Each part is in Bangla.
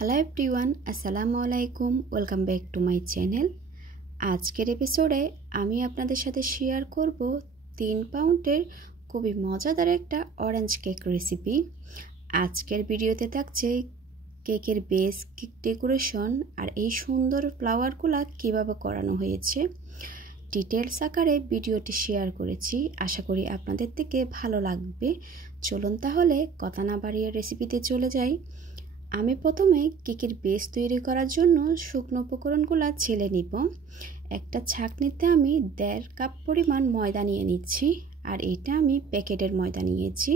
হ্যালো এভরিওয়ান, আসসালামু আলাইকুম। Welcome back to my channel. আজকের এপিসোডে আমি আপনাদের সাথে শেয়ার করব 3 পাউন্ডের খুবই মজাদার একটা অরেঞ্জ কেক রেসিপি। আজকের ভিডিওতে থাকছে কেকের বেস, কেক ডেকোরেশন আর এই সুন্দর ফ্লাওয়ারগুলো কীভাবে করানো হয়েছে। ডিটেলস আকারে ভিডিওটি শেয়ার করেছি, আশা করি আপনাদের থেকে ভালো লাগবে। চলুন তাহলে কথা না বাড়িয়ে রেসিপিতে চলে যাই। আমি প্রথমে কেকের বেস তৈরি করার জন্য শুকনো উপকরণগুলো ছেলে নিব। একটা ছাঁকনিতে আমি 1.5 কাপ পরিমাণ ময়দা নিয়ে নিচ্ছি, আর এটা আমি প্যাকেটের ময়দা নিয়েছি।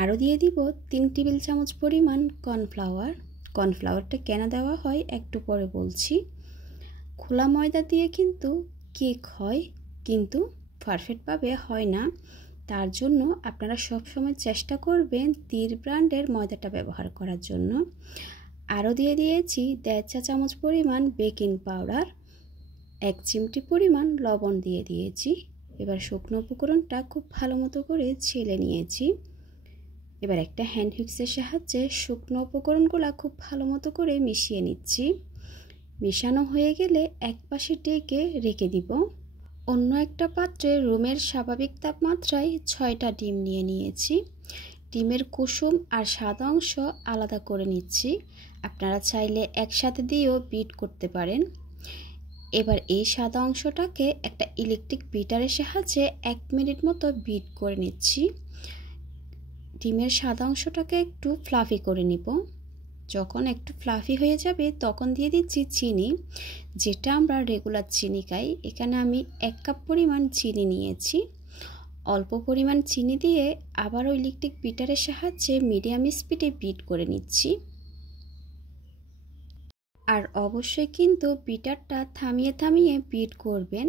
আরও দিয়ে দিব 3 টেবিল চামচ পরিমাণ কর্নফ্লাওয়ারটা কেন দেওয়া হয় একটু পরে বলছি। খোলা ময়দা দিয়ে কিন্তু কেক হয়, কিন্তু পারফেক্টভাবে হয় না। তার জন্য আপনারা সবসময় চেষ্টা করবেন তীর ব্র্যান্ডের ময়দাটা ব্যবহার করার জন্য। আরও দিয়ে দিয়েছি 1.5 চা চামচ পরিমাণ বেকিং পাউডার, 1 চিমটি পরিমাণ লবণ দিয়ে দিয়েছি। এবার শুকনো উপকরণটা খুব ভালো মতো করে ছেলে নিয়েছি। এবার একটা হ্যান্ড হুইক্সের সাহায্যে শুকনো উপকরণগুলো খুব ভালো মতো করে মিশিয়ে নিচ্ছি। মেশানো হয়ে গেলে এক পাশে ঢেকে রেখে দিব। অন্য একটা পাত্রে রুমের স্বাভাবিক তাপমাত্রায় 6টা ডিম নিয়ে নিয়েছি। ডিমের কুসুম আর সাদা অংশ আলাদা করে নিচ্ছি। আপনারা চাইলে একসাথে দিয়েও বিট করতে পারেন। এবার এই সাদা অংশটাকে একটা ইলেকট্রিক বিটারের সাহায্যে 1 মিনিট মতো বিট করে নিচ্ছি। ডিমের সাদা অংশটাকে একটু ফ্লাফি করে নিব। যখন একটু ফ্লাফি হয়ে যাবে তখন দিয়ে দিচ্ছি চিনি, যেটা আমরা রেগুলার চিনি খাই। এখানে আমি 1 কাপ পরিমাণ চিনি নিয়েছি। অল্প পরিমাণ চিনি দিয়ে আবারও ইলেকট্রিক বিটারের সাহায্যে মিডিয়াম স্পিডে বিট করে নিচ্ছি। আর অবশ্যই কিন্তু বিটারটা থামিয়ে থামিয়ে বিট করবেন।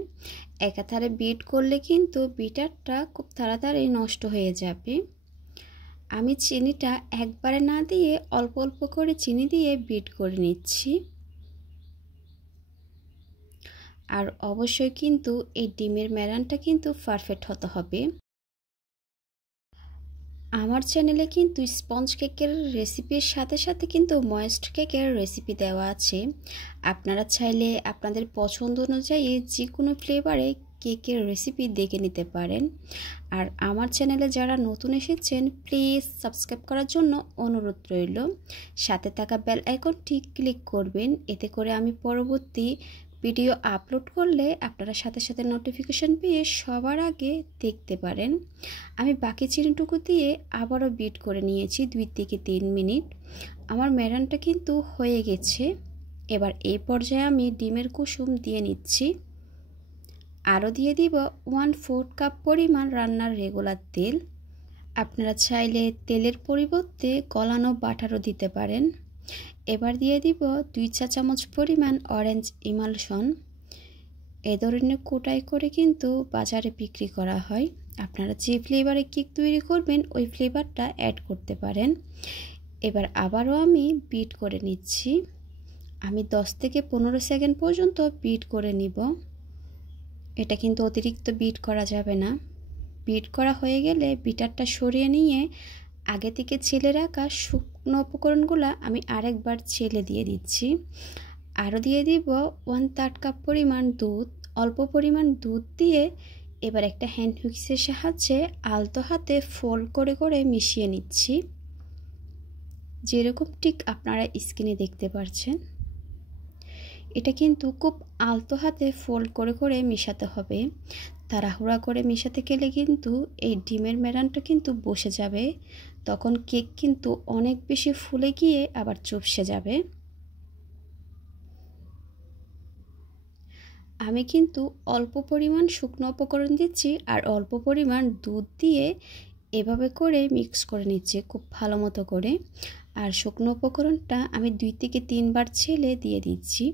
একাধারে বিট করলে কিন্তু বিটারটা খুব তাড়াতাড়ি নষ্ট হয়ে যাবে। আমি চিনিটা একবারে না দিয়ে অল্প অল্প করে চিনি দিয়ে বিট করে নিচ্ছি। আর অবশ্যই কিন্তু এই ডিমের মেলানটা কিন্তু পারফেক্ট হতে হবে। আমার চ্যানেলে কিন্তু স্পঞ্জ কেকের রেসিপির সাথে সাথে কিন্তু ময়েস্ট কেকের রেসিপি দেওয়া আছে। আপনারা চাইলে আপনাদের পছন্দ অনুযায়ী যে কোনো ফ্লেভারে কেকের রেসিপি দেখে নিতে পারেন। আর আমার চ্যানেলে যারা নতুন এসেছেন প্লিজ সাবস্ক্রাইব করার জন্য অনুরোধ রইল। সাথে থাকা বেল আইকনটি ক্লিক করবেন, এতে করে আমি পরবর্তী ভিডিও আপলোড করলে আপনারা সাথে সাথে নোটিফিকেশন পেয়ে সবার আগে দেখতে পারেন। আমি বাকি চিনিটুকু দিয়ে আবারও বিট করে নিয়েছি 2 থেকে 3 মিনিট। আমার মেরানটা কিন্তু হয়ে গেছে। এবার এই পর্যায়ে আমি ডিমের কুসুম দিয়ে নিচ্ছি। আরও দিয়ে দিব 1/4 কাপ পরিমাণ রান্নার রেগুলার তেল। আপনারা চাইলে তেলের পরিবর্তে গলানো বাটারও দিতে পারেন। এবার দিয়ে দিব 2 চা চামচ পরিমাণ অরেঞ্জ ইমালশন। এ ধরনের কোটাই করে কিন্তু বাজারে বিক্রি করা হয়। আপনারা যে ফ্লেভারে কেক তৈরি করবেন ওই ফ্লেভারটা অ্যাড করতে পারেন। এবার আবারও আমি বিট করে নিচ্ছি। আমি 10 থেকে 15 সেকেন্ড পর্যন্ত বিট করে নিব। এটা কিন্তু অতিরিক্ত বিট করা যাবে না। বিট করা হয়ে গেলে বিটারটা সরিয়ে নিয়ে আগে থেকে ছেলে রাখা শুকনো উপকরণগুলো আমি আরেকবার ছেলে দিয়ে দিচ্ছি। আরও দিয়ে দিব 1/3 কাপ পরিমাণ দুধ। অল্প পরিমাণ দুধ দিয়ে এবার একটা হ্যান্ড হুইক্সের সাহায্যে আলতো হাতে ফোল্ড করে করে মিশিয়ে নিচ্ছি, যেরকম ঠিক আপনারা স্ক্রিনে দেখতে পাচ্ছেন। এটা কিন্তু খুব আলতো হাতে ফোল্ড করে করে মেশাতে হবে। তাড়াহুড়া করে মেশাতে গেলে কিন্তু এই ডিমের মেরানটা কিন্তু বসে যাবে, তখন কেক কিন্তু অনেক বেশি ফুলে গিয়ে আবার চুপসে যাবে। আমি কিন্তু অল্প পরিমাণ শুকনো উপকরণ দিচ্ছি আর অল্প পরিমাণ দুধ দিয়ে এভাবে করে মিক্স করে নিচ্ছি খুব ভালো মতো করে। আর শুকনো উপকরণটা আমি 2 থেকে 3 বার ছেলে দিয়ে দিচ্ছি।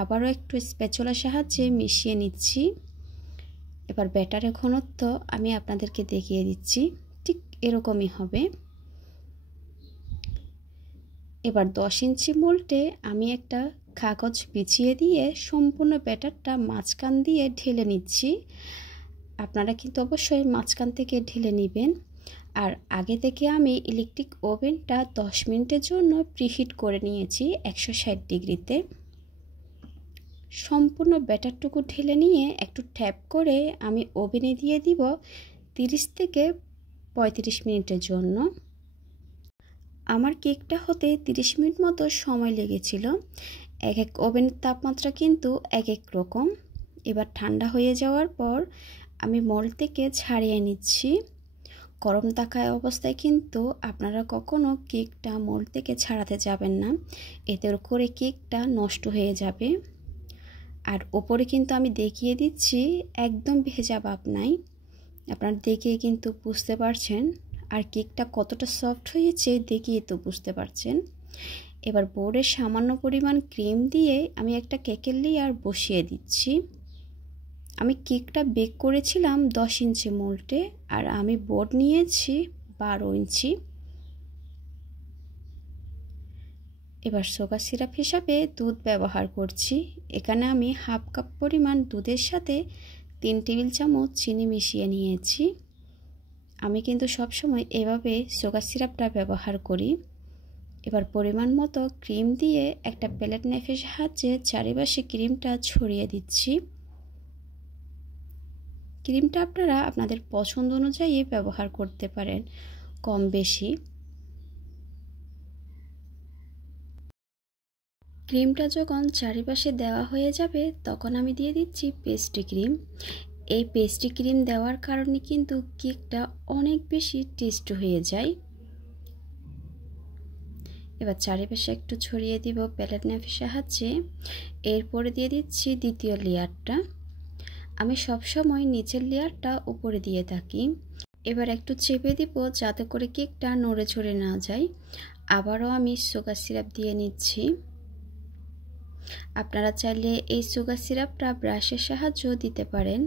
আবারও একটু স্প্যাচুলার সাহায্যে মিশিয়ে নিচ্ছি। এবার ব্যাটারের ঘনত্ব আমি আপনাদেরকে দেখিয়ে দিচ্ছি, ঠিক এরকমই হবে। এবার 10 ইঞ্চি মোল্ডে আমি একটা কাগজ বিছিয়ে দিয়ে সম্পূর্ণ ব্যাটারটা মাঝখান দিয়ে ঢেলে নিচ্ছি। আপনারা কিন্তু অবশ্যই মাঝখান থেকে ঢেলে নেবেন। আর আগে থেকে আমি ইলেকট্রিক ওভেনটা 10 মিনিটের জন্য প্রিহিট করে নিয়েছি 160 ডিগ্রিতে। সম্পূর্ণ ব্যাটারটুকু ঢেলে নিয়ে একটু ট্যাপ করে আমি ওভেনে দিয়ে দিব 30 থেকে 35 মিনিটের জন্য। আমার কেকটা হতে 30 মিনিট মতো সময় লেগেছিল। এক এক ওভেনের তাপমাত্রা কিন্তু এক এক রকম। এবার ঠান্ডা হয়ে যাওয়ার পর আমি মোল্ড থেকে ছাড়িয়ে নিচ্ছি। গরম থাকা অবস্থায় কিন্তু আপনারা কখনো কেকটা মোল্ড থেকে ছাড়াতে যাবেন না, এতে করে কেকটা নষ্ট হয়ে যাবে। আর ওপরে কিন্তু আমি দেখিয়ে দিচ্ছি একদম ভেজা ভাব নাই, আপনারা দেখে কিন্তু বুঝতে পারছেন। আর কেকটা কতটা সফট হয়েছে দেখিয়ে তো বুঝতে পারছেন। এবার বোর্ডে সামান্য পরিমাণ ক্রিম দিয়ে আমি একটা কেকের লেয়ার বসিয়ে দিচ্ছি। আমি কেকটা বেক করেছিলাম 10 ইঞ্চি মোল্ডে, আর আমি বোর্ড নিয়েছি 12 ইঞ্চি। এবার সুগার সিরাপ হিসাবে দুধ ব্যবহার করছি। এখানে আমি হাফ কাপ পরিমাণ দুধের সাথে 3 টেবিল চামচ চিনি মিশিয়ে নিয়েছি। আমি কিন্তু সবসময় এভাবে সুগার সিরাপটা ব্যবহার করি। এবার পরিমাণ মতো ক্রিম দিয়ে একটা প্যালেট নাইফের সাহায্যে চারিপাশে ক্রিমটা ছড়িয়ে দিচ্ছি। ক্রিমটা আপনারা আপনাদের পছন্দ অনুযায়ী ব্যবহার করতে পারেন, কম বেশি। ক্রিমটা যখন চারিপাশে দেওয়া হয়ে যাবে তখন আমি দিয়ে দিচ্ছি পেস্ট্রি ক্রিম। এই পেস্ট্রি ক্রিম দেওয়ার কারণে কিন্তু কেকটা অনেক বেশি টেস্ট হয়ে যায়। এবার চারিপাশে একটু ছড়িয়ে দিব প্যালেট নাইফের সাহায্যে। এরপরে দিয়ে দিচ্ছি দ্বিতীয় লেয়ারটা। আমি সবসময় নিচের লেয়ারটা উপরে দিয়ে থাকি। এবার একটু চেপে দিব যাতে করে কেকটা নড়ে চড়ে না যায়। আবারও আমি সুগার সিরাপ দিয়ে নিচ্ছি। আপনারা চাইলে এই সুগার সিরাপটা ব্রাশের সাহায্যেও দিতে পারেন।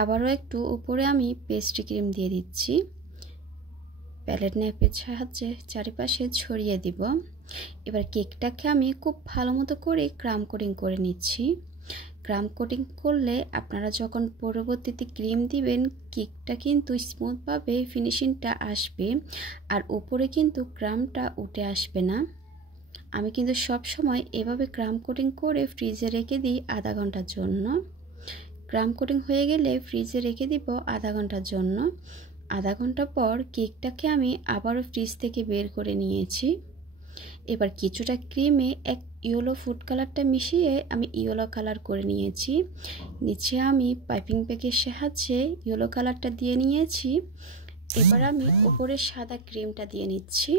আবারও একটু উপরে আমি পেস্ট্রি ক্রিম দিয়ে দিচ্ছি। প্যালেট নাইফের সাহায্যে চারিপাশে ছড়িয়ে দিব। এবার কেকটাকে আমি খুব ভালো মতো করে ক্রাম কোটিং করে নিচ্ছি। ক্রাম কোটিং করলে আপনারা যখন পরবর্তীতে ক্রিম দিবেন কেকটা কিন্তু স্মুথভাবে ফিনিশিংটা আসবে, আর উপরে কিন্তু ক্রামটা উঠে আসবে না। আমি কিন্তু সব সময় এভাবে ক্রাম কোটিং করে ফ্রিজে রেখে দিই আধা ঘন্টার জন্য। ক্রাম কোটিং হয়ে গেলে ফ্রিজে রেখে দিব আধা ঘন্টার জন্য। আধা ঘন্টা পর কেকটাকে আমি আবারও ফ্রিজ থেকে বের করে নিয়েছি। এবার কিছুটা ক্রিমে এক ইয়েলো ফুড কালারটা মিশিয়ে আমি ইয়েলো কালার করে নিয়েছি। নিচে আমি পাইপিং ব্যাগের সাহায্যে ইয়েলো কালারটা দিয়ে নিয়েছি। এবার আমি উপরে সাদা ক্রিমটা দিয়ে নিচ্ছি।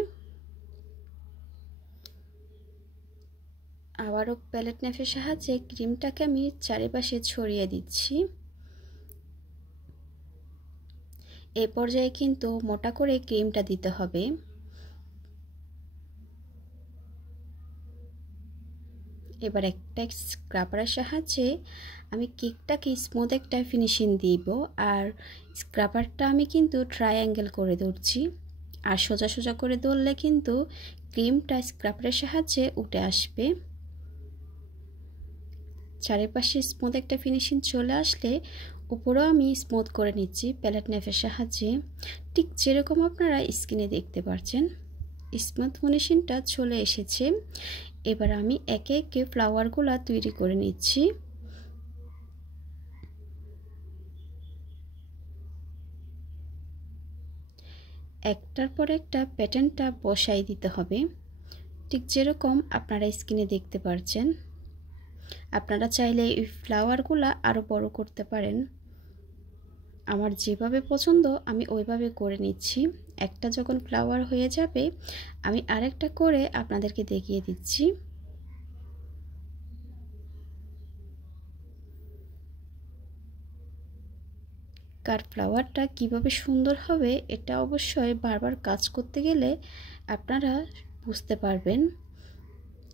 আবারও প্যালেট নাইফের সাহায্যে ক্রিমটাকে আমি চারিপাশে ছড়িয়ে দিচ্ছি। এই পর্যায়ে কিন্তু মোটা করে ক্রিমটা দিতে হবে। এবার একটা স্ক্রাবারের সাহায্যে আমি কেকটাকে স্মুথ একটা ফিনিশিং দিব। আর স্ক্রাবারটা আমি কিন্তু ট্রায়াঙ্গেল করে ধরছি। আর সোজা সোজা করে ধরলে কিন্তু ক্রিমটা স্ক্রাবারের সাহায্যে উঠে আসবে। চারিপাশে স্মুথ একটা ফিনিশিং চলে আসলে উপরেও আমি স্মুথ করে নিচ্ছি প্যালেট নাইফের সাহায্যে। ঠিক যেরকম আপনারা স্ক্রিনে দেখতে পাচ্ছেন স্মুথ ফিনিশিংটা চলে এসেছে। এবার আমি একে একে ফ্লাওয়ারগুলো তৈরি করে নিচ্ছি। একটার পর একটা প্যাটার্নটা বসাই দিতে হবে, ঠিক যেরকম আপনারা স্ক্রিনে দেখতে পাচ্ছেন। আপনারা চাইলে এই ফ্লাওয়ারগুলো আরও বড় করতে পারেন। আমার যেভাবে পছন্দ আমি ওইভাবে করে নিচ্ছি। একটা যখন ফ্লাওয়ার হয়ে যাবে আমি আরেকটা করে আপনাদেরকে দেখিয়ে দিচ্ছি। কার ফ্লাওয়ারটা কিভাবে সুন্দর হবে এটা অবশ্যই বারবার কাজ করতে গেলে আপনারা বুঝতে পারবেন।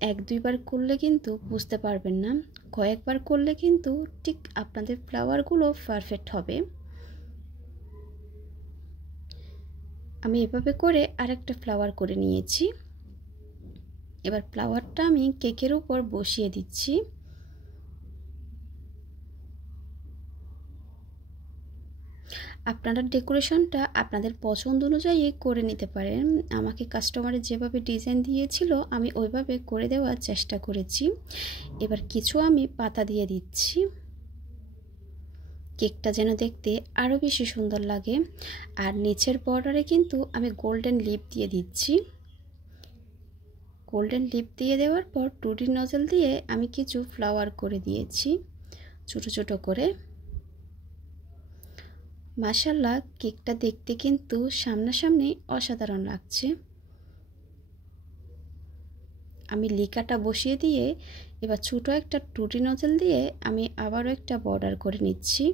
এক দুইবার করলে কিন্তু বুঝতে পারবেন না, কয়েকবার করলে কিন্তু ঠিক আপনাদের ফ্লাওয়ারগুলো পারফেক্ট হবে। আমি এভাবে করে আরেকটা ফ্লাওয়ার করে নিয়েছি। এবার ফ্লাওয়ারটা আমি কেকের উপর বসিয়ে দিচ্ছি। আপনারা ডেকোরেশনটা আপনাদের পছন্দ অনুযায়ী করে নিতে পারেন। আমাকে কাস্টমারে যেভাবে ডিজাইন দিয়েছিল আমি ওইভাবে করে দেওয়ার চেষ্টা করেছি। এবার কিছু আমি পাতা দিয়ে দিচ্ছি, কেকটা যেন দেখতে আরও বেশি সুন্দর লাগে। আর নিচের বর্ডারে কিন্তু আমি গোল্ডেন লিপ দিয়ে দিচ্ছি। গোল্ডেন লিপ দিয়ে দেওয়ার পর 2D নজল দিয়ে আমি কিছু ফ্লাওয়ার করে দিয়েছি ছোট ছোট করে। মাশাআল্লাহ, কেকটা দেখতে কিন্তু সামনাসামনি অসাধারণ লাগছে। আমি লিকাটা বসিয়ে দিয়ে এবার ছোটো একটা 2D নজল দিয়ে আমি আবারও একটা বর্ডার করে নিচ্ছি।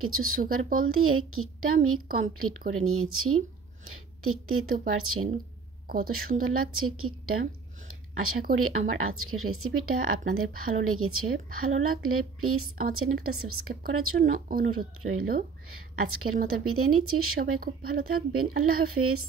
কিছু সুগার বল দিয়ে কেকটা আমি কমপ্লিট করে নিয়েছি। দেখতেই তো পারছেন কত সুন্দর লাগছে কেকটা। আশা করি আমার আজকের রেসিপিটা আপনাদের ভালো লেগেছে। ভালো লাগলে প্লিজ আমার চ্যানেলটা সাবস্ক্রাইব করার জন্য অনুরোধ রইল। আজকের মতো বিদায় নিচ্ছি। সবাই খুব ভালো থাকবেন। আল্লাহ হাফেজ।